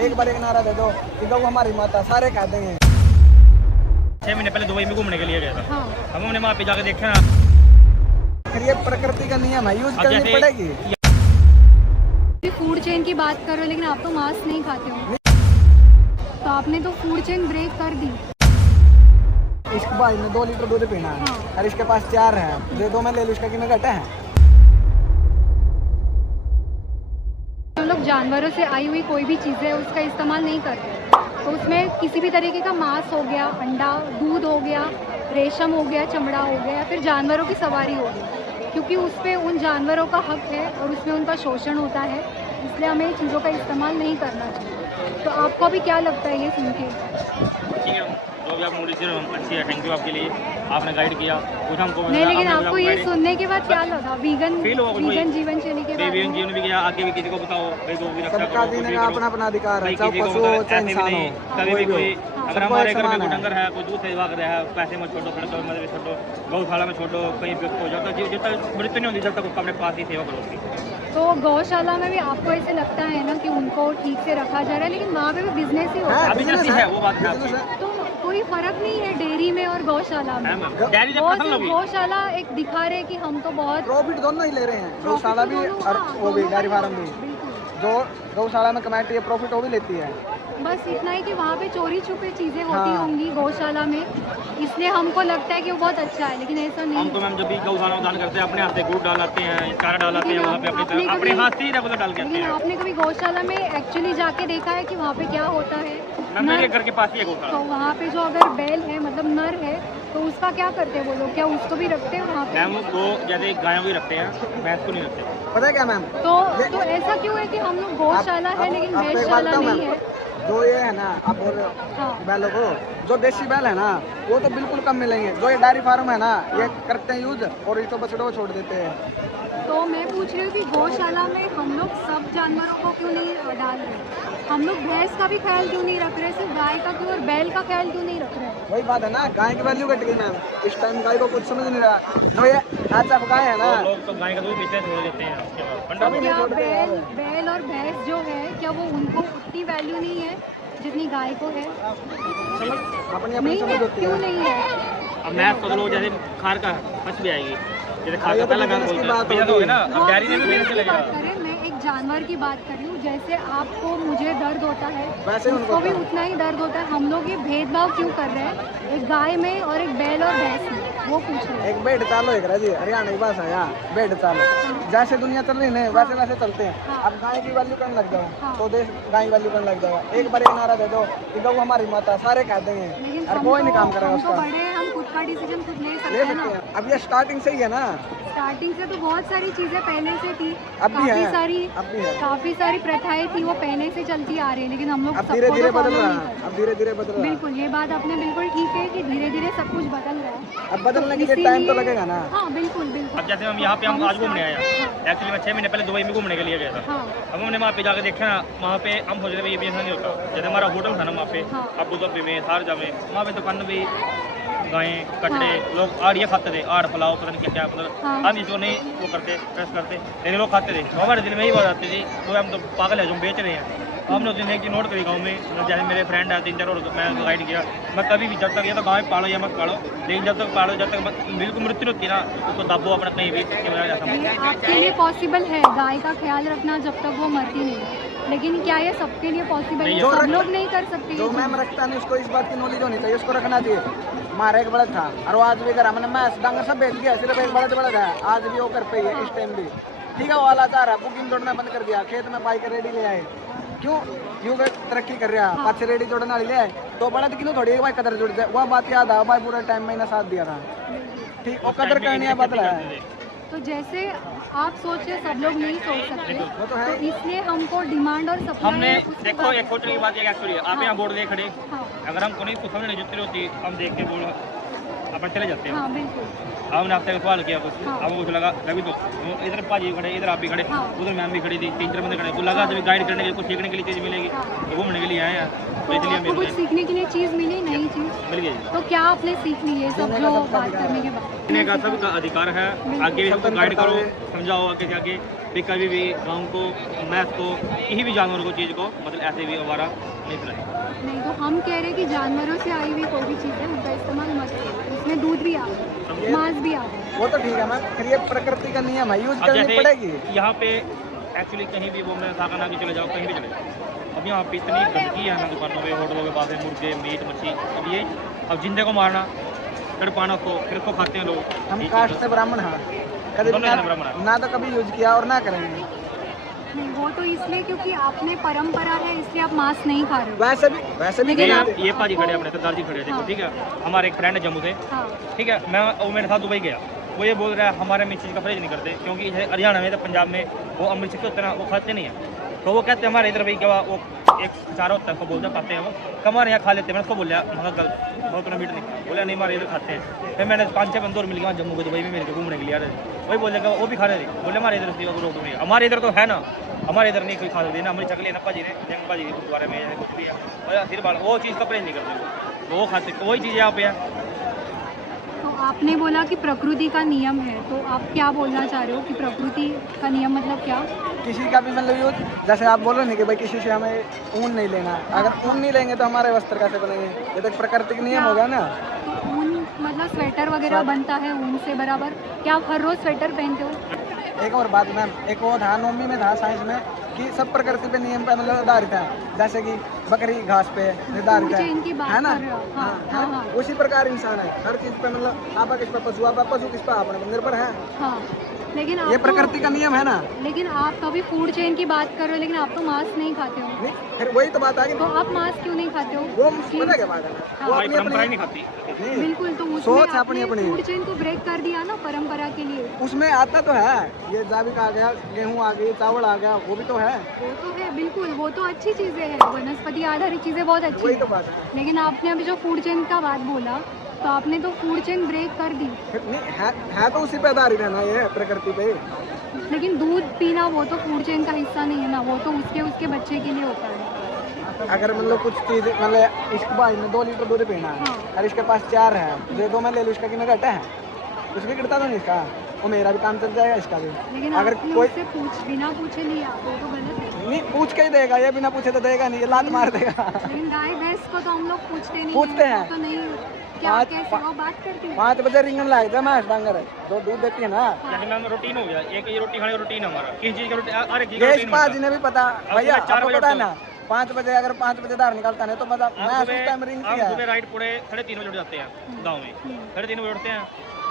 एक बार एक नारा दे दो कि गौ हमारी माता, सारे कह देंगे। 6 महीने पहले दुबई में घूमने के लिए गया था। हाँ। हम हमने वहाँ पे जाकर देखा ना, फिर ये प्रकृति का नियम है, यूज करनी जैसे- पड़ेगी। फूड चेन की बात कर रहे हो, लेकिन आप तो मांस नहीं खाते हो, तो आपने तो फूड चेन ब्रेक कर दी। इसके भाई ने 2 लीटर दूध पीना है हाँ। और इसके पास 4 है, दे दो मैं ले लूँ, इसका कि मैं घटा है। हम लोग जानवरों से आई हुई कोई भी चीज़ है उसका इस्तेमाल नहीं करते, तो उसमें किसी भी तरीके का मांस हो गया, अंडा, दूध हो गया, रेशम हो गया, चमड़ा हो गया, या फिर जानवरों की सवारी हो गई, क्योंकि उस पर उन जानवरों का हक है और उसमें उनका शोषण होता है, इसलिए हमें इन चीज़ों का इस्तेमाल नहीं करना चाहिए। तो आपको अभी क्या लगता है ये सुन के? ठीक है, जो भी आप मोदी से अच्छी है, थैंक यू आपके लिए, आपने गाइड किया कुछ हमको। नहीं, लेकिन आपने आपको ये guide- सुनने के बाद क्या लगा? वीगन फील होगा कुछ वीगन जीवन शैली के बारे जीवन में? जीवन भी किया, आगे भी किसी को बताओ भाई, गौ की रक्षा सबका करो, कुछ जीने भी का करो। अपना अपना अधिकार है, भाई चाहे किसी को पशु हो मतलब चाहे ऐसे भी इंसान नहीं, हो, कभी कोई भी कोई हो। अगर सबको हमारे एक घर में समान कोई है। डंगर है, कोई दूध से भाग रहा है, पैसे मत छोड़ो, सड़क मत छोड़ो, गौशाला में छोड़ो, कहीं पे हो जाता, जब तक मृत्यु नहीं होती जब तक उसका अपने पास ही सेवा करो उसकी। तो गौशाला में भी आपको ऐसे लगता है ना कि उनको ठीक से रखा जा रहा है, लेकिन वहाँ पे भी बिजनेस ही होता हाँ, है, अभी business जैसी है वो बात है आपकी। business है। तो कोई फर्क नहीं है डेयरी में और गौशाला में। डैरी से वो पसंद सिर्फ होगी, गौशाला एक दिखा रहे कि हम तो बहुत प्रॉफिट दोनों ही ले रहे हैं, गौशाला भी दोनों, और हाँ, वो भी दोनों डेयरी का फार्म भी। बिल्कुल। जो गौशाला में कमाती है प्रॉफिट वो भी लेती है। बस इतना ही कि वहाँ पे चोरी छुपे चीज़ें होती हाँ। होंगी गौशाला में, इसलिए हमको लगता है कि वो बहुत अच्छा है, लेकिन ऐसा नहीं हम तो है। मैम जब भी गौशाला में दान करते हैं अपने हाथ से गुड़ डालाते हैं, चारा डालाते हैं, लेकिन वहाँ पे आपने अपने कभी- हाथ से ही रेगुलर डाल के आते लेकिन हैं। आपने कभी गौशाला में एक्चुअली जाके देखा है कि वहाँ पे क्या होता है? मैम मेरे नर- घर के पास ही है तो गौशाला। वहाँ पे जो अगर बैल है, मतलब नर है, तो उसका क्या करते हैं वो लोग? क्या उसको भी रखते हैं वहाँ पे? मैम वो जैसे गायों भी रखते हैं, भैंस को नहीं रखते। पता है क्या मैम, तो ऐसा क्यों है कि हम लोग गौशाला है लेकिन आपको एक बात भैंसशाला बताऊं नहीं मैम, है? जो ये है ना आप बोल रहे हो हाँ। बैलों को, जो देसी बैल है ना वो तो बिल्कुल कम मिलेंगे, जो ये डेयरी फार्म है ना ये करते हैं यूज और इसको बछड़ों को छोड़ देते हैं। तो मैं पूछ रही हूँ कि गौशाला में हम लोग सब जानवरों को क्यों नहीं डाल रहे? हम लोग भैंस का भी ख्याल क्यों नहीं रख रहे? सिर्फ गाय का क्यों और बैल का ख्याल क्यों नहीं रख रहे? वही बात है ना, गाय की वैल्यू घट गई मैम, इस टाइम गाय को कुछ समझ नहीं रहा। जो ये अच्छा गाय है ना, और लोग तो गाय का दूध पीते हैं, छोड़ देते हैं उसके बाद पंडा कभी नहीं क्या छोड़ते यार। बैल और भैंस जो है, क्या वो उनको उतनी वैल्यू नहीं है जितनी गाय को है? अपनी अपनी नहीं समझ है, होती क्यों है। नहीं है? अब मैथ तो लोग जैसे खार का फंस भी आएगी, जैसे खार ये का तो पहला गान business की बोलते हैं, बात बिजनेस हो होगी। गया ना, अब डैरी में भी बिजनेस की लगेगा। बात करें, मैं एक जानवर की बात कर रही हूँ, जैसे आपको मुझे दर्द होता है वैसे ही उनको उसको भी होता है। उतना ही दर्द होता है। हम लोग ये भेदभाव क्यों कर रहे हैं एक गाय में और एक बैल और भैंस में? वो पूछ रहे हैं। एक बेड चालो एक राजी हरियाणा की भाषा है यहाँ, बेड चालो जैसे दुनिया चल रही है वैसे वैसे चलते हैं। हाँ। अब गाय की वैल्यू करने लग जाओ हाँ। तो देश गाय की वैल्यू करने लग जाएगा। एक बार एक नारा दे दो कि गौ हमारी माता, सारे कह देंगे लेकिन और कोई नहीं काम करेगा हम तो उसका। बड़े हैं, हम खुद का डिसीजन खुद ले सकते ले हैं सकते ना। हैं, अब ये स्टार्टिंग से ही है ना, स्टार्टिंग से तो बहुत सारी चीजें पहले से थी, अब भी है, अब भी है। काफी सारी प्रथाएं थी, वो पहले से चलती आ रही है, लेकिन हम लोग अब सबको धीरे धीरे तो बदल follow रहा नहीं है, करते। अब धीरे धीरे बदल रहा है। बिल्कुल, ये बात आपने बिल्कुल ठीक है कि धीरे धीरे सब कुछ बदल रहा है। अब बदलने के लिए टाइम तो लगेगा ना। हाँ बिल्कुल बिल्कुल। अब जैसे हम यहाँ पे हम आज घूमने आए हैं, एक्चुअली मैं 6 महीने पहले दुबई में घूमने के लिए गया था। हाँ अब हमने वहाँ पे जाकर देखा ना, वहाँ पे हम सोच रहे थे ये भी ऐसा नहीं होता, जैसे हमारा होटल था ना वहाँ पे हाँ। अबू धाबी में, शारजा में, वहाँ पे दुकान भी गायें कटड़े हाँ। लोग आड़ ये खाते थे, आड़ पुलाव पता नहीं क्या क्या, मतलब हाँ। हम इसको नहीं वो करते प्रेस करते, लेकिन लोग खाते थे। तो हमारे दिल में यही बात आती थी तो हम तो पागल है जो हम बेच रहे हैं। तो हमने उस दिन एक चीज नोट करी गाँव में, जैसे मेरे फ्रेंड है 3-4 और मैं गाइड किया, मैं कभी भी जब तक ये तो गाँव में पालो या मत पालो, लेकिन जब तक पालो जब तक बिल्कुल मृत्यु होती है ना उसको दबो अपना कहीं भी ये आपके लिए पॉसिबल है गाय का ख्याल रखना जब तक वो मरती नहीं है, लेकिन क्या ये सबके लिए पॉसिबल है? नहीं, सब जो लोग नहीं कर सकते जो ये मैम चीज़। रखता नहीं उसको इस बात की नॉलेज होनी चाहिए, उसको रखना चाहिए। हमारा एक बड़द था और वो आज भी घर मैंने मैं डांगर सब बेच दिया, सिर्फ एक बड़द है आज भी वो कर पे है इस टाइम भी। ठीक है, वो वाला चाह रहा बुकिंग जोड़ना बंद कर दिया, खेत में बाइक रेडी ले आए, क्यों यूं तरक्की कर रहा है, पाँच रेडी जोड़ने वाली ले आए तो बड़द क्यों थोड़ी एक बार कदर जुड़ जाए। वह बात याद आ भाई, पूरा टाइम मैंने साथ दिया था, ठीक वो कदर करनी है बदला है। तो जैसे आप सोच रहे सब लोग नहीं सोच सकते, वो तो है। तो इसलिए हमको डिमांड और सप्लाई हमने उसके देखो बाद- एक सोचने की बात ये एक्चुअली आप यहाँ बोर्ड देख खड़े, हाँ अगर हमको नहीं कुछ समझ नहीं जुटती होती हम देख के बोर्ड अपन चले जाते हैं। हाँ बिल्कुल। हमने आपसे सवाल किया कुछ, हाँ। अब मुझे लगा तभी तो इधर पाजी खड़े, इधर आप भी खड़े, हाँ। उधर मैम भी खड़ी थी, 3-4 बंदे खड़े, तो लगा जब गाइड करने के लिए कुछ सीखने के लिए चीज़ मिलेगी हाँ। तो घूमने के लिए आए। हैं, तो तो इसलिए आपको कुछ सीखने के लिए चीज़ मिली, नई चीज़? मिल गई। तो क्या आपने सीख ली है सब जो बात करने के बाद? सीखने का सबका अधिकार है, आगे भी हमको गाइड करो, समझाओ आगे से आगे भी कभी भी गाँव को, मैथ को, किसी भी जानवर को चीज़ को मतलब ऐसे भी हमारा नहीं पिलाए। नहीं, तो हम कह रहे हैं कि जानवरों से आई हुई कोई भी चीज़ है उनका इस्तेमाल मत करो। उसमें दूध भी आ गया, मांस भी आ गया। वो तो ठीक है मैम, फिर ये प्रकृति का नियम है, यूज अब करनी जैसे पड़ेगी। यहाँ पे एक्चुअली कहीं भी वो मैं सागना के चले जाओ, कहीं भी चले जाओ, अब यहाँ पे इतनी गंदगी है ना दुकानों में, होटलों के पास है, मुर्गे, मीट, मच्छी। अब ये अब जिंदे को मारना, तड़पाना को, फिर उसको खाते हैं लोग। हम ये कास्ट चीज़ से ब्राह्मण हैं, कभी दोनों हैं ब्राह्मण हैं। ना तो कभी यूज किया और ना करेंगे। नहीं, वो तो इसलिए क्योंकि आपने परंपरा है इसलिए आप मांस नहीं खा रहे हो। वैसे भी लेकिन नहीं ये पाजी खड़े अपने सरदार जी खड़े, देखो हाँ। ठीक है। हमारे एक फ्रेंड है जम्मू से, हाँ, ठीक है, वो मेरे साथ दुबई गया। वो ये बोल रहा है हमारे में इस चीज़ का परहेज नहीं करते, क्योंकि हरियाणा में तो पंजाब में वो अमृत सिक्के होते हैं ना, वो खाते नहीं है। तो वो कहते हैं हमारे इधर भाई क्या वो एक चारा होता है, उसको बोलते खाते हैं, वो हमारे यहाँ खा लेते हैं। मैंने उसको बोला मगर गल बहुत ना मीट नहीं, बोला नहीं हमारे इधर खाते हैं। फिर मैंने 5-6 बंदों और मिल गया जम्मू को, दुबई में मेरे को घूमने के लिए आ रहे थे। वही बोलेगा वो भी खा रहे थे, बोले हमारे इधर रोक नहीं, हमारे इधर तो है ना, हमारे इधर नहीं कोई खा सकते ना। हमारी चकली नप्पा जी ने जंग भाजी ने गुरुद्वारे में कुछ भी है, और फिर वो चीज़ का परहेज नहीं करते, वो खाते, वही चीज़ यहाँ पे है। तो आपने बोला कि प्रकृति का नियम है, तो आप क्या बोलना चाह रहे हो कि प्रकृति का नियम मतलब क्या? किसी का भी मतलब यूज, जैसे आप बोल रहे हैं कि भाई किसी से हमें ऊन नहीं लेना, अगर ऊन नहीं लेंगे तो हमारे वस्त्र कैसे बनेंगे? ये तो प्राकृतिक नियम हो गया ना। तो ऊन मतलब स्वेटर वगैरह बनता है ऊन से बराबर, क्या आप हर रोज स्वेटर पहनते हो? एक और बात मैम, एक वो था नौवीं में था साइंस में कि सब प्रकृति पे नियम पे मतलब आधारित है, जैसे कि बकरी घास पे निर्धारित मुझे इनकी बात है ना। कर रहे हो। हाँ, हाँ, हाँ। उसी प्रकार इंसान है, हर चीज पे मतलब आपा किस पे पशु, आपा पशु किस पे आप निर्भर है। हाँ, लेकिन ये आप प्रकृति का नियम है ना। लेकिन आप तो अभी फूड चेन की बात कर रहे हो, लेकिन आप तो मांस नहीं खाते हो, नहीं, फिर वही तो बात आ गई, तो आप मांस क्यों नहीं खाते हो? वो पता क्या बात है ना, वो हमारी अपनी परंपरा ही अपनी नहीं खाती। नहीं, बिल्कुल, तो सोच उसमें है अपनी आपने अपनी। फूड चेन को ब्रेक कर दिया ना परंपरा के लिए। उसमें आता तो है, ये जाविक आ गया, गेहूं आ गई, चावल आ गया, वो भी तो है। वो तो है बिल्कुल, वो तो अच्छी चीज़ें हैं, वनस्पति आधारित चीज़ें बहुत अच्छी वही तो हैं। बात है। लेकिन आपने अभी जो फूड चेन का बात बोला, तो आपने तो फूड चेन ब्रेक कर दी। फिर नहीं है तो उसी पे आधारित है ना, ये प्रकृति पे। लेकिन दूध पीना वो तो फूड चेन का हिस्सा नहीं है ना, वो तो उसके बच्चे के लिए होता है। अगर मतलब कुछ चीज मतलब इसके भाई में 2 लीटर दूध पीना है, हाँ। और इसके पास 4 है, दे दो मैं ले लूँ, इसका कितना घटा है, कुछ भी गिरता तो नहीं इसका, वो मेरा भी काम चल जाएगा, इसका भी। लेकिन अगर आपने कोई उससे बिना पूछे लिया वो तो गलत है। नहीं पूछ के ही देगा, ये बिना पूछे तो देगा नहीं, ये लात मार देगा। लेकिन गाय भैंस को तो हम लोग पूछते नहीं पूछते हैं। तो नहीं, क्या पाँच- कैसे वो बात करती है? 5 बजे रिंगन लाए थे मैं डांगर, जो दूध देती है ना, जैसे मैम रूटीन हो गया, एक ये रोटी खाने का रूटीन है हमारा, किसी चीज़ का रूटीन, हर एक चीज़ का ये इस रूटीन पाजी होता ने भी पता भैया, सुबह 4 आपको बजे पता है उठते ना, 5 बजे अगर 5 बजे दार निकलता है तो मतलब है। मैं हम उस टाइम रिंग सुबह किया। हम सुबह राइट पूरे 3:30 बजे उठ जाते हैं गाँव में, 3:30 बजे उठते हैं,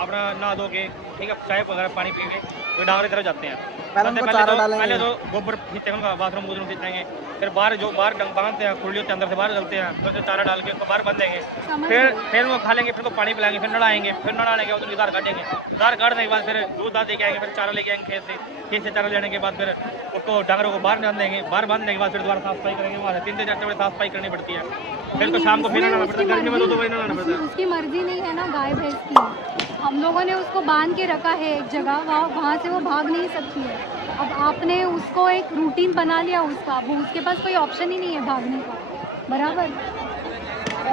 अपना नहा धो के ठीक है, चाय वगैरह पानी पी के फिर डांगरे तरफ जाते हैं। पहले उनको चारा डालेंगे। पहले तो गोबर खींचते हैं, उनका बाथरूम बूथरूम खींचेंगे, फिर बाहर जो बाहर डंग बांधते हैं, खुली होते हैं, अंदर से बाहर चलते हैं, तो चारा डाल के उसको बाहर बांध देंगे, समझ फिर उनको खा लेंगे, फिर उनको पानी पिलाएंगे, फिर नड़ाएंगे, फिर नड़ाने के बाद उनकी दार काटेंगे, दार काटने के बाद फिर दूध दाद दे के आएंगे, फिर चारा लेके आएंगे खेत से चारा लेने के बाद फिर उसको डांगरों को बाहर बांध देंगे, बाहर बांधने के बाद फिर दोबारा साफ सफाई करेंगे, वहाँ से 3 से 4 बजे साफ सफाई करनी पड़ती है, फिर तो शाम को फिर नहाना पड़ता है, गर्मी में तो वही नहाना पड़ता है। उसकी मर्जी नहीं है ना गाय भैंस की, हम लोगों ने उसको बांध के रखा है एक जगह, वहाँ से वो भाग नहीं सकती है। अब आपने उसको एक रूटीन बना लिया उसका, वो उसके पास कोई ऑप्शन ही नहीं है भागने का, बराबर।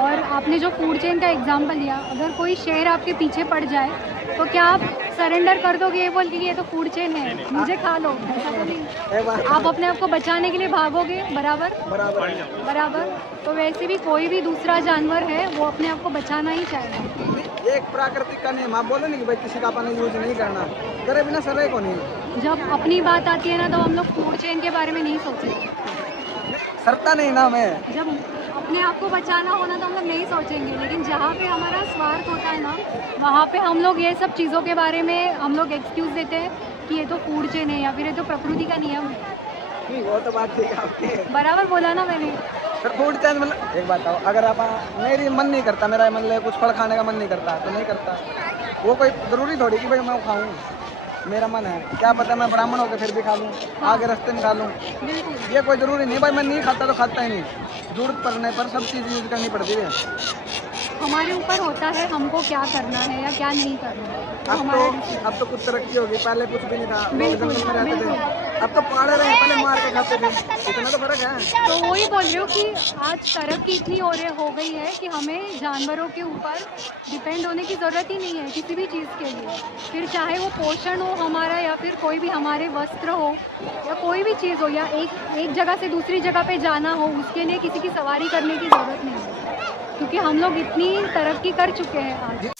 और आपने जो फूड चेन का एग्जाम्पल लिया, अगर कोई शेर आपके पीछे पड़ जाए तो क्या आप सरेंडर कर दोगे ये बोल के ये तो फूड चेन है, मुझे खा लो? ऐसा तो नहीं, एक बार आप अपने आप को बचाने के लिए भागोगे, बराबर बराबर बराबर। तो वैसे भी कोई भी दूसरा जानवर है वो अपने आप को बचाना ही चाहेगा। ये एक प्राकृतिक का नियम, आप बोले नहीं कि भाई किसी का अपन यूज नहीं करना, करे बिना सरे को नहीं। जब अपनी बात आती है ना तो हम लोग फूड चेन के बारे में नहीं सोचेंगे, सरता नहीं ना मैं। जब अपने आप को बचाना होना तो हम लोग नहीं सोचेंगे, लेकिन जहाँ पे हमारा स्वार्थ होता है ना वहाँ पे हम लोग ये सब चीज़ों के बारे में हम लोग एक्सक्यूज़ देते हैं कि ये तो फूड चेन है या फिर ये तो प्रकृति का नियम है। नहीं वो तो बात ठीक है आपकी, बराबर बोला ना मैंने। फिर फूड चेन मतलब एक बात बताओ, अगर आप मेरी मन नहीं करता, मेरा मतलब कुछ फल खाने का मन नहीं करता तो नहीं करता, वो कोई ज़रूरी थोड़ी कि भाई मैं खाऊं, मेरा मन है, क्या पता मैं ब्राह्मण होकर फिर भी खा लूँ, आगे रास्ते में खा लूँ, ये कोई ज़रूरी नहीं भाई मैं नहीं खाता तो खाता ही नहीं, जरूरत पड़ने पर सब चीज़ यूज करनी पड़ती है। हमारे ऊपर होता है हमको क्या करना है या क्या नहीं करना है। तो हमारा decision- अब तो कुछ तरक्की होगी, पहले कुछ भी नहीं था, लोग बिल्कुल, जंगल में रहते बिल्कुल। थे, अब तो पाड़े रहे, पहले मार के खाते थे, इतना तो फर्क है। तो वही बोल रही हूँ कि आज तरक्की इतनी हो गई है कि हमें जानवरों के ऊपर डिपेंड होने की ज़रूरत ही नहीं है किसी भी चीज़ के लिए। फिर चाहे वो पोषण हो हमारा या फिर कोई भी हमारे वस्त्र हो या कोई भी चीज़ हो या एक जगह से दूसरी जगह पे जाना हो, उसके लिए किसी की सवारी करने की ज़रूरत नहीं है, क्योंकि हम लोग इतनी तरक्की कर चुके हैं आज।